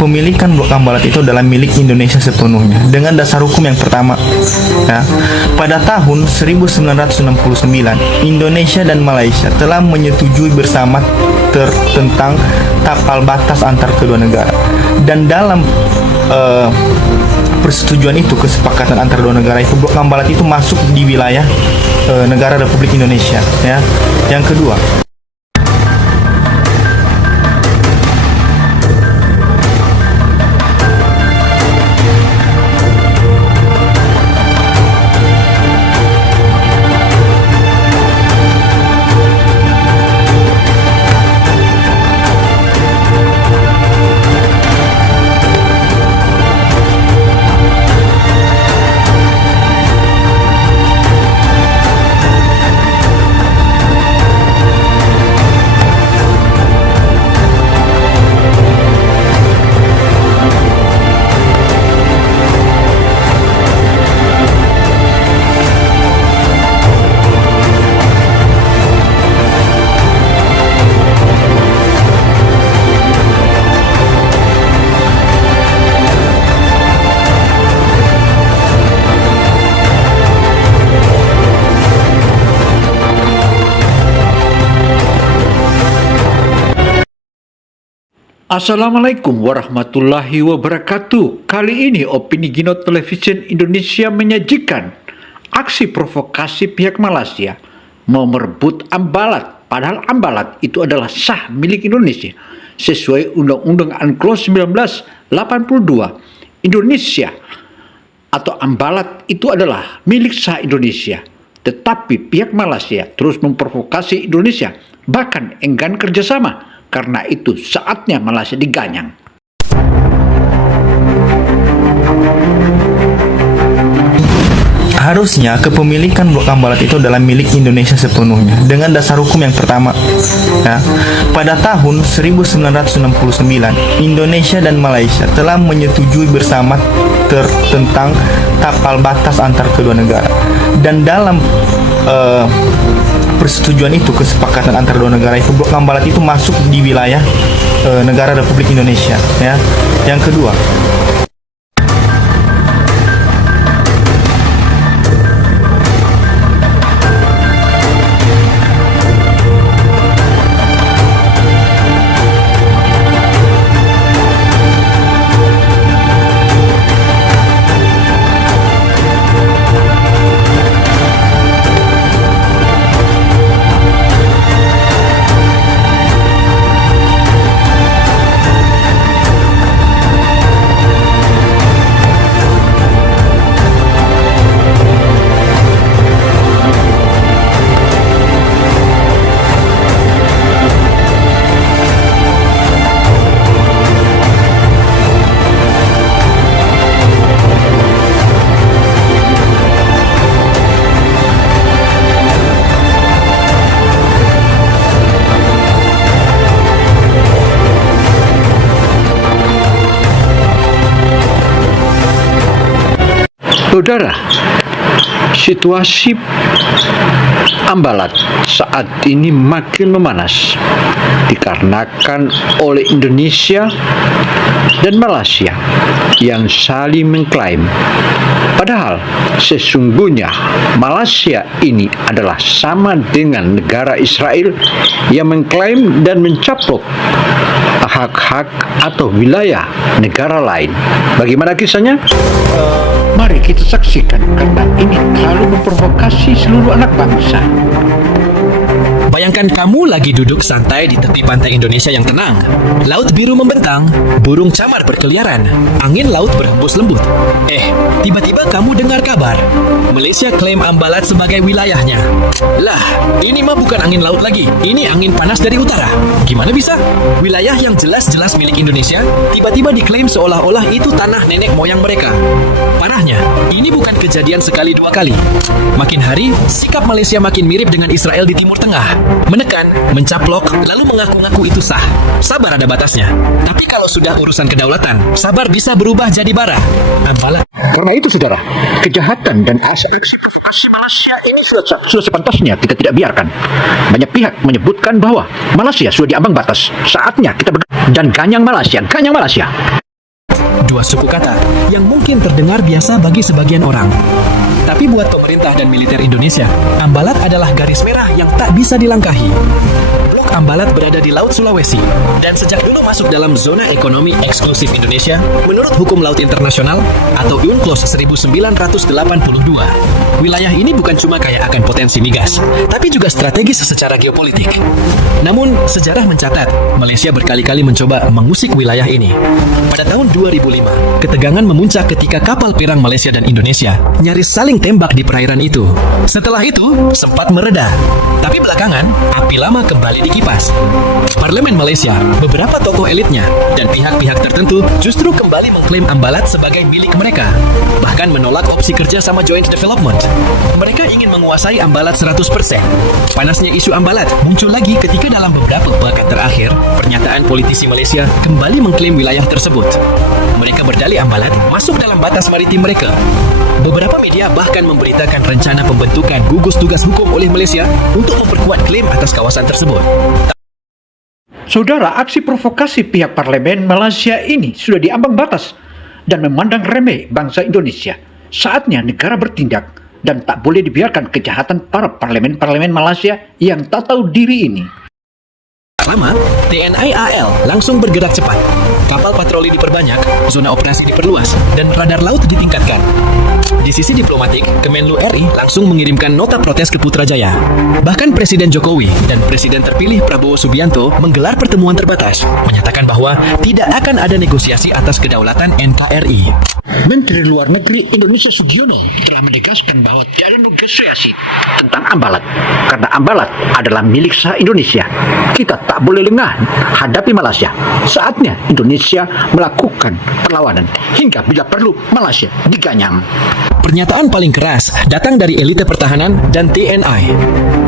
Pemilikan Blok Ambalat itu adalah milik Indonesia sepenuhnya dengan dasar hukum yang pertama. Ya. Pada tahun 1969, Indonesia dan Malaysia telah menyetujui bersama tentang tapal batas antar kedua negara. Dan dalam persetujuan itu, kesepakatan antar dua negara itu, Blok Ambalat itu masuk di wilayah negara Republik Indonesia. Ya. Yang kedua, Assalamualaikum warahmatullahi wabarakatuh. Kali ini Opini Gino Television Indonesia menyajikan aksi provokasi pihak Malaysia mau merebut Ambalat. Padahal Ambalat itu adalah sah milik Indonesia sesuai Undang-Undang UNCLOS 1982. Indonesia atau Ambalat itu adalah milik sah Indonesia. Tetapi pihak Malaysia terus memprovokasi Indonesia, bahkan enggan kerjasama. Karena itu saatnya Malaysia diganyang. harusnya kepemilikan Blok Ambalat itu adalah milik Indonesia sepenuhnya dengan dasar hukum yang pertama. Ya. Pada tahun 1969, Indonesia dan Malaysia telah menyetujui bersama tentang tapal batas antar kedua negara. Dan dalam persetujuan itu, kesepakatan antar dua negara itu, Blok Ambalat itu masuk di wilayah negara Republik Indonesia. Ya. Yang kedua, Saudara, situasi Ambalat saat ini makin memanas dikarenakan oleh Indonesia dan Malaysia yang saling mengklaim. Padahal sesungguhnya Malaysia ini adalah sama dengan negara Israel yang mengklaim dan mencaplok hak-hak atau wilayah negara lain. Bagaimana kisahnya? Mari kita saksikan karena ini terlalu memprovokasi seluruh anak bangsa. Bayangkan kamu lagi duduk santai di tepi pantai Indonesia yang tenang. Laut biru membentang, burung camar berkeliaran, angin laut berhembus lembut. Tiba-tiba kamu dengar kabar. Malaysia klaim Ambalat sebagai wilayahnya. Lah, ini mah bukan angin laut lagi. Ini angin panas dari utara. Gimana bisa? Wilayah yang jelas-jelas milik Indonesia, tiba-tiba diklaim seolah-olah itu tanah nenek moyang mereka. Parahnya, ini bukan kejadian sekali dua kali. Makin hari, sikap Malaysia makin mirip dengan Israel di Timur Tengah. Menekan, mencaplok, lalu mengaku-ngaku itu sah. Sabar ada batasnya. Tapi kalau sudah urusan kedaulatan, sabar bisa berubah jadi bara. Ambalat. Karena itu, saudara, kejahatan dan aksi provokasi Malaysia ini sudah sepantasnya kita tidak biarkan. Banyak pihak menyebutkan bahwa Malaysia sudah diambang batas. Saatnya kita dan ganyang Malaysia. Dua suku kata yang mungkin terdengar biasa bagi sebagian orang. Tapi buat pemerintah dan militer Indonesia, Ambalat adalah garis merah yang tak bisa dilangkahi. Blok Ambalat berada di Laut Sulawesi dan sejak dulu masuk dalam zona ekonomi eksklusif Indonesia menurut Hukum Laut Internasional atau UNCLOS 1982. Wilayah ini bukan cuma kaya akan potensi migas, tapi juga strategis secara geopolitik. Namun, sejarah mencatat Malaysia berkali-kali mencoba mengusik wilayah ini. Pada tahun 2005, ketegangan memuncak ketika kapal perang Malaysia dan Indonesia nyaris saling tembak di perairan itu. Setelah itu, sempat mereda. Tapi belakangan, api lama kembali dikipas. Parlemen Malaysia, beberapa tokoh elitnya, dan pihak-pihak tertentu justru kembali mengklaim Ambalat sebagai milik mereka. Bahkan menolak opsi kerja sama joint development. Mereka ingin menguasai Ambalat 100%. Panasnya isu Ambalat muncul lagi ketika dalam beberapa pekan terakhir, pernyataan politisi Malaysia kembali mengklaim wilayah tersebut. Mereka berdalih Ambalat masuk dalam batas maritim mereka. Beberapa media bahkan memberitakan rencana pembentukan gugus tugas hukum oleh Malaysia untuk memperkuat klaim atas kawasan tersebut. Saudara, aksi provokasi pihak parlemen Malaysia ini sudah diambang batas dan memandang remeh bangsa Indonesia. Saatnya negara bertindak dan tak boleh dibiarkan kejahatan para parlemen-parlemen Malaysia yang tak tahu diri ini. Lama, TNI AL langsung bergerak cepat. Kapal patroli diperbanyak, zona operasi diperluas, dan radar laut ditingkatkan. Di sisi diplomatik, Kemenlu RI langsung mengirimkan nota protes ke Putrajaya. Bahkan Presiden Jokowi dan Presiden terpilih Prabowo Subianto menggelar pertemuan terbatas, menyatakan bahwa tidak akan ada negosiasi atas kedaulatan NKRI. Menteri Luar Negeri Indonesia Sugiono telah menegaskan bahwa tidak ada negosiasi tentang Ambalat karena Ambalat adalah milik sah Indonesia. Kita tak boleh lengah hadapi Malaysia. Saatnya Indonesia melakukan perlawanan hingga bila perlu Malaysia diganyang. Pernyataan paling keras datang dari elite pertahanan dan TNI.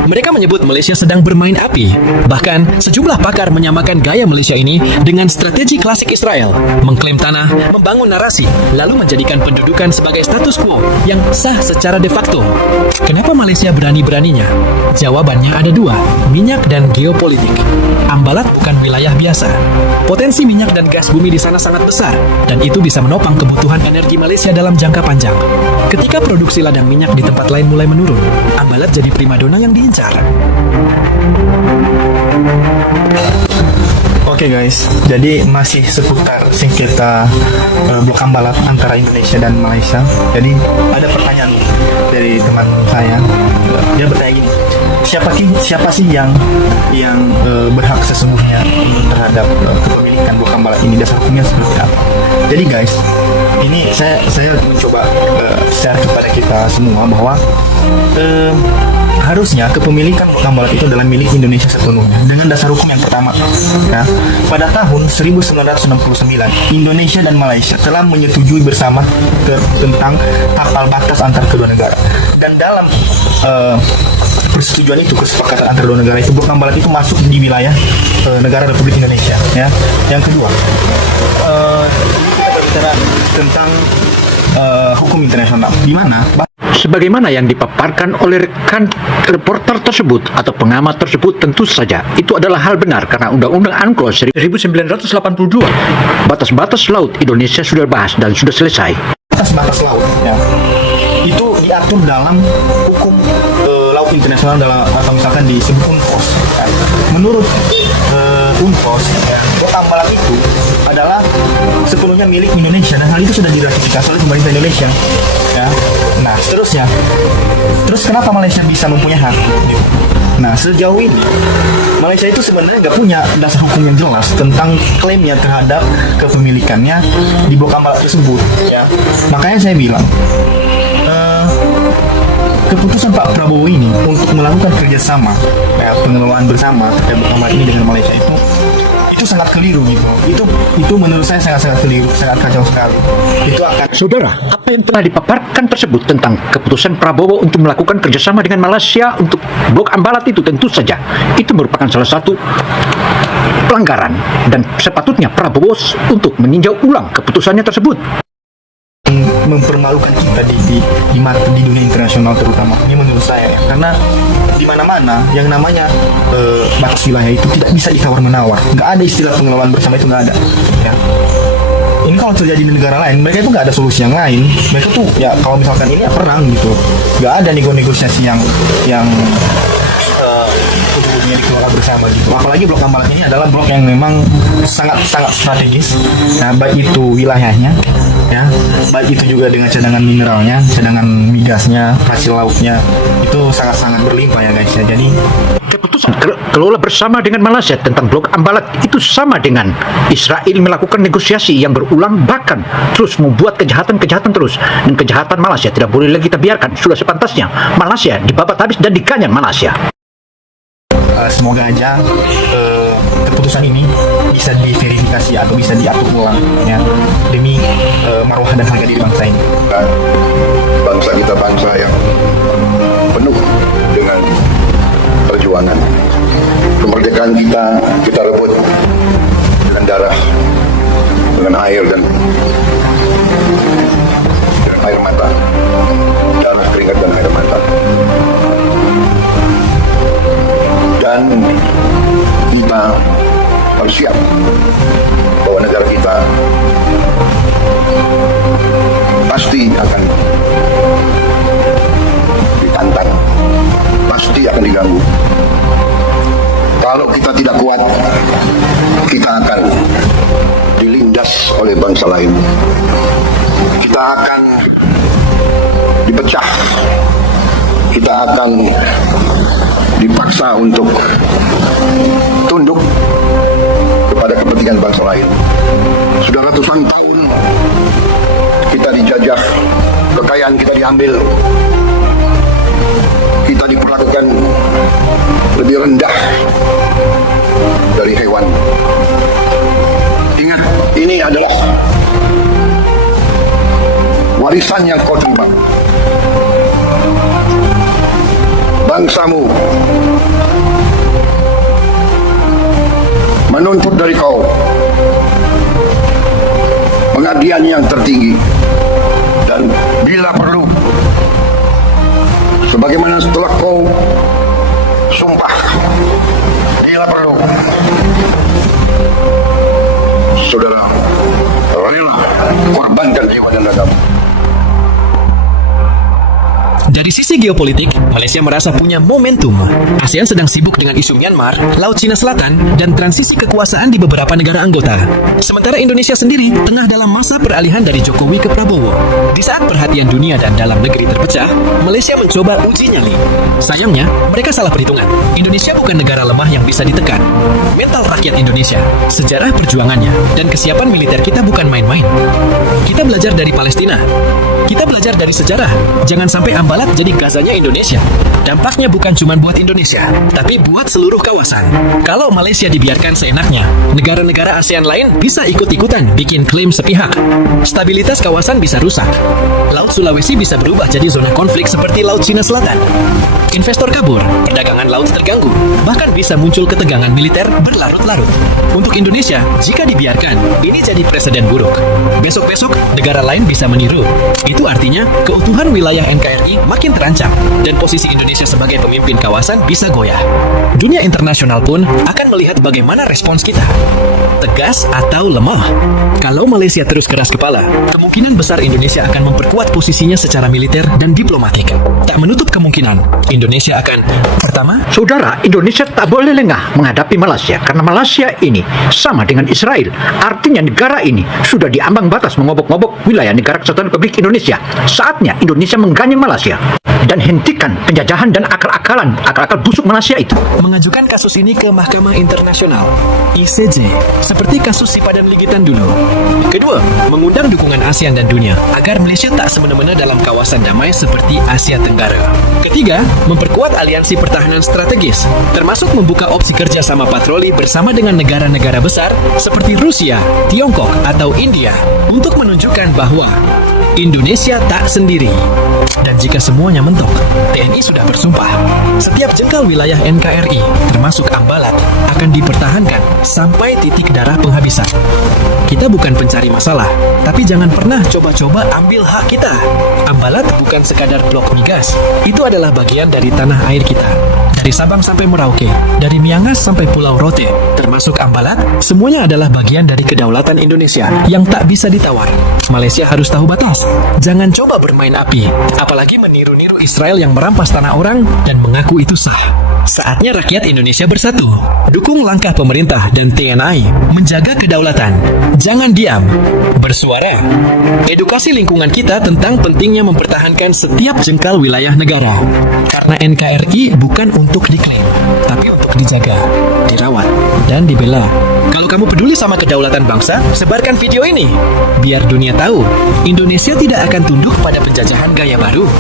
Mereka menyebut Malaysia sedang bermain api. Bahkan, sejumlah pakar menyamakan gaya Malaysia ini dengan strategi klasik Israel, mengklaim tanah, membangun narasi, lalu menjadikan pendudukan sebagai status quo yang sah secara de facto. Kenapa Malaysia berani-beraninya? Jawabannya ada dua, minyak dan geopolitik. Ambalat bukan wilayah biasa. Potensi minyak dan gas bumi di sana sangat besar, dan itu bisa menopang kebutuhan energi Malaysia dalam jangka panjang. Ketika produksi ladang minyak di tempat lain mulai menurun, Ambalat jadi primadona yang diincar. Oke guys, jadi masih seputar sengketa Blok Ambalat antara Indonesia dan Malaysia. Jadi ada pertanyaan dari teman saya. Dia bertanya gini, siapa sih yang berhak sesungguhnya terhadap kepemilikan Blok Ambalat ini? Dasar hukumnya seperti apa? Jadi guys, ini saya mencoba share kepada kita semua bahwa harusnya kepemilikan Blok Ambalat itu adalah milik Indonesia sepenuhnya dengan dasar hukum yang pertama. Ya, pada tahun 1969, Indonesia dan Malaysia telah menyetujui bersama tentang tapal batas antar kedua negara. Dan dalam persetujuan itu, kesepakatan antar dua negara itu, Blok Ambalat itu masuk di wilayah negara Republik Indonesia. Ya, yang kedua, ini kita berbicara tentang hukum internasional, di mana Sebagaimana yang dipaparkan oleh rekan reporter tersebut atau pengamat tersebut, tentu saja itu adalah hal benar karena Undang-Undang UNCLOS 1982 batas-batas laut Indonesia sudah bahas dan sudah selesai. batas laut, ya, itu diatur dalam hukum laut internasional dalam, atau misalkan disebut UNCLOS. Ya. Menurut UNCLOS, Blok Ambalat itu adalah sepenuhnya milik Indonesia dan hal itu sudah diratifikasi oleh pemerintah Indonesia. Ya. Nah, seterusnya, terus kenapa Malaysia bisa mempunyai hak? Nah, sejauh ini Malaysia itu sebenarnya nggak punya dasar hukum yang jelas tentang klaimnya terhadap kepemilikannya di Blok Ambalat tersebut. Ya, makanya saya bilang keputusan Pak Prabowo ini untuk melakukan kerjasama, ya, pengelolaan bersama terkait Blok Ambalat ini dengan Malaysia itu sangat keliru gitu. Itu menurut saya sangat keliru, sangat kacau sekali. Itu akan. Saudara, apa yang telah dipaparkan tersebut tentang keputusan Prabowo untuk melakukan kerjasama dengan Malaysia untuk Blok Ambalat itu tentu saja itu merupakan salah satu pelanggaran dan sepatutnya Prabowo untuk meninjau ulang keputusannya tersebut. Mempermalukan kita di dunia internasional terutama, ini menurut saya ya. Karena di mana-mana yang namanya batas wilayah itu tidak bisa ditawar-menawar, nggak ada istilah pengelolaan bersama, itu nggak ada ya. ini kalau terjadi di negara lain, mereka itu nggak ada solusi yang lain. Mereka tuh ya kalau misalkan ini ya perang gitu, nggak ada negosiasi yang ujung-ujungnya dikeluarkan bersama gitu. Apalagi blok Ambalat ini adalah blok yang memang sangat strategis. Nah, baik itu wilayahnya, ya, baik itu juga dengan cadangan mineralnya, cadangan migasnya, hasil lautnya itu sangat-sangat berlimpah ya guys ya. Jadi Keputusan kelola bersama dengan Malaysia tentang blok Ambalat itu sama dengan Israel melakukan negosiasi yang berulang, bahkan terus membuat kejahatan-kejahatan terus, dan kejahatan Malaysia tidak boleh lagi kita biarkan. Sudah sepantasnya Malaysia dibabat habis dan dikanyang Malaysia. semoga aja keputusan ini bisa diverifikasi atau bisa diatur ulang ya, demi maruah dan harga diri bangsa ini. Bangsa kita bangsa yang penuh dengan perjuangan. Kemerdekaan kita rebut dengan darah, dengan air dan air mata, darah, keringat dan air mata. Dan kita harus siap bahwa negara kita pasti akan ditantang, pasti akan diganggu. Kalau kita tidak kuat, kita akan dilindas oleh bangsa lain. Kita akan dipecah. Kita akan dipaksa untuk tunduk kepada kepentingan bangsa lain. Sudah ratusan tahun kita dijajah, kekayaan kita diambil, kita diperlakukan lebih rendah dari hewan. Ingat, ini adalah warisan yang kau terima. Bangsamu menuntut dari kau pengabdian yang tertinggi, dan bila perlu, sebagaimana setelah kau sumpah, bila perlu, saudara rela korbankan jiwa dan ragamu. Dari sisi geopolitik, Malaysia merasa punya momentum. ASEAN sedang sibuk dengan isu Myanmar, Laut Cina Selatan, dan transisi kekuasaan di beberapa negara anggota. Sementara Indonesia sendiri tengah dalam masa peralihan dari Jokowi ke Prabowo. Di saat perhatian dunia dan dalam negeri terpecah, Malaysia mencoba uji nyali. Sayangnya, mereka salah perhitungan. Indonesia bukan negara lemah yang bisa ditekan. Mental rakyat Indonesia, sejarah perjuangannya, dan kesiapan militer kita bukan main-main. Kita belajar dari Palestina. Kita belajar dari sejarah. Jangan sampai Ambalat jadi Gazanya Indonesia. Dampaknya bukan cuma buat Indonesia, tapi buat seluruh kawasan. Kalau Malaysia dibiarkan seenaknya, negara-negara ASEAN lain bisa ikut-ikutan bikin klaim sepihak. Stabilitas kawasan bisa rusak. Laut Sulawesi bisa berubah jadi zona konflik seperti Laut Cina Selatan. Investor kabur, perdagangan laut terganggu, bahkan bisa muncul ketegangan militer berlarut-larut. Untuk Indonesia, jika dibiarkan, ini jadi presiden buruk. Besok-besok, negara lain bisa meniru. Itu artinya, keutuhan wilayah NKRI makin terancam, dan posisi Indonesia sebagai pemimpin kawasan bisa goyah. Dunia internasional pun akan melihat bagaimana respons kita. Tegas atau lemah? Kalau Malaysia terus keras kepala, kemungkinan besar Indonesia akan memperkuat posisinya secara militer dan diplomatik. Tak menutup kemungkinan, Indonesia akan pertama, Saudara, Indonesia tak boleh lengah menghadapi Malaysia, karena Malaysia ini sama dengan Israel. Artinya negara ini sudah diambang batas mengobok-ngobok wilayah negara kesatuan Republik Indonesia. Saatnya Indonesia mengganyang Malaysia dan hentikan penjajahan dan akal-akal busuk Malaysia itu. mengajukan kasus ini ke Mahkamah Internasional ICJ, seperti kasus Sipadan Ligitan dulu. Kedua, mengundang dukungan ASEAN dan dunia agar Malaysia tak semena-mena dalam kawasan damai seperti Asia Tenggara. Ketiga, memperkuat aliansi pertahanan strategis, termasuk membuka opsi kerjasama patroli bersama dengan negara-negara besar seperti Rusia, Tiongkok, atau India, untuk menunjukkan bahwa Indonesia tak sendiri. Dan jika semuanya mentok, TNI sudah bersumpah. Setiap jengkal wilayah NKRI, termasuk Ambalat, akan dipertahankan sampai titik darah penghabisan. Kita bukan pencari masalah, tapi jangan pernah coba-coba ambil hak kita. Ambalat bukan sekadar blok migas, itu adalah bagian dari tanah air kita. Dari Sabang sampai Merauke, dari Miangas sampai Pulau Rote, termasuk Ambalat, semuanya adalah bagian dari kedaulatan Indonesia yang tak bisa ditawar. Malaysia harus tahu batas. Jangan coba bermain api, apalagi meniru-niru Israel yang merampas tanah orang dan mengaku itu sah. Saatnya rakyat Indonesia bersatu. Dukung langkah pemerintah dan TNI menjaga kedaulatan. Jangan diam, bersuara. Edukasi lingkungan kita tentang pentingnya mempertahankan setiap jengkal wilayah negara. Karena NKRI bukan untuk diklaim, tapi untuk dijaga, dirawat, dan dibela. Kalau kamu peduli sama kedaulatan bangsa, sebarkan video ini. Biar dunia tahu, Indonesia tidak akan tunduk pada penjajahan gaya baru.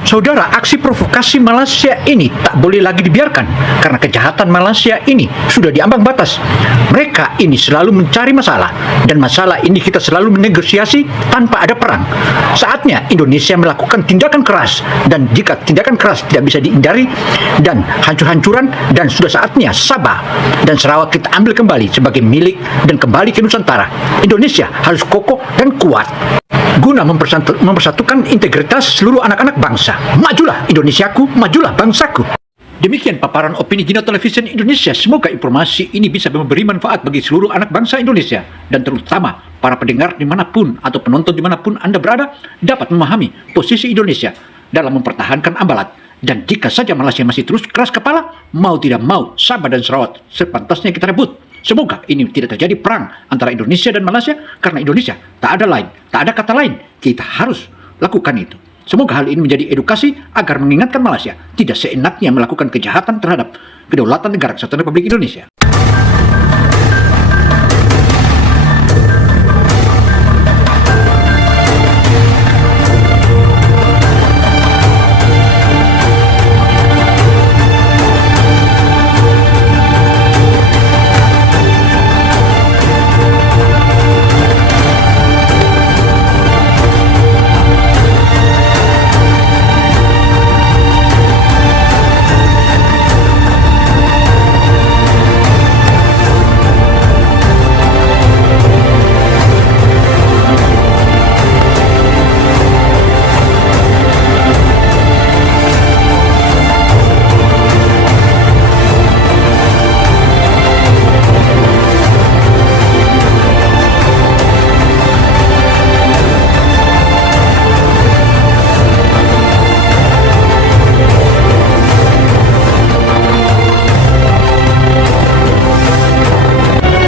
Saudara, aksi provokasi Malaysia ini tak boleh lagi dibiarkan karena kejahatan Malaysia ini sudah diambang batas. Mereka ini selalu mencari masalah dan masalah ini kita selalu menegosiasi tanpa ada perang. Saatnya Indonesia melakukan tindakan keras dan jika tindakan keras tidak bisa dihindari dan hancur-hancuran dan sudah saatnya Sabah dan Sarawak kita ambil kembali sebagai milik dan kembali ke Nusantara. Indonesia harus kokoh dan kuat guna mempersatukan integritas seluruh anak-anak bangsa. Majulah Indonesiaku, majulah bangsaku. Demikian paparan opini Gino Television Indonesia. Semoga informasi ini bisa memberi manfaat bagi seluruh anak bangsa Indonesia dan terutama para pendengar dimanapun atau penonton dimanapun Anda berada dapat memahami posisi Indonesia dalam mempertahankan Ambalat. Dan jika saja Malaysia masih terus keras kepala, mau tidak mau Sabah dan Sarawak sepantasnya kita rebut. Semoga ini tidak terjadi perang antara Indonesia dan Malaysia karena Indonesia tak ada lain, tak ada kata lain. Kita harus lakukan itu. Semoga hal ini menjadi edukasi agar mengingatkan Malaysia tidak seenaknya melakukan kejahatan terhadap kedaulatan negara kesatuan Republik Indonesia.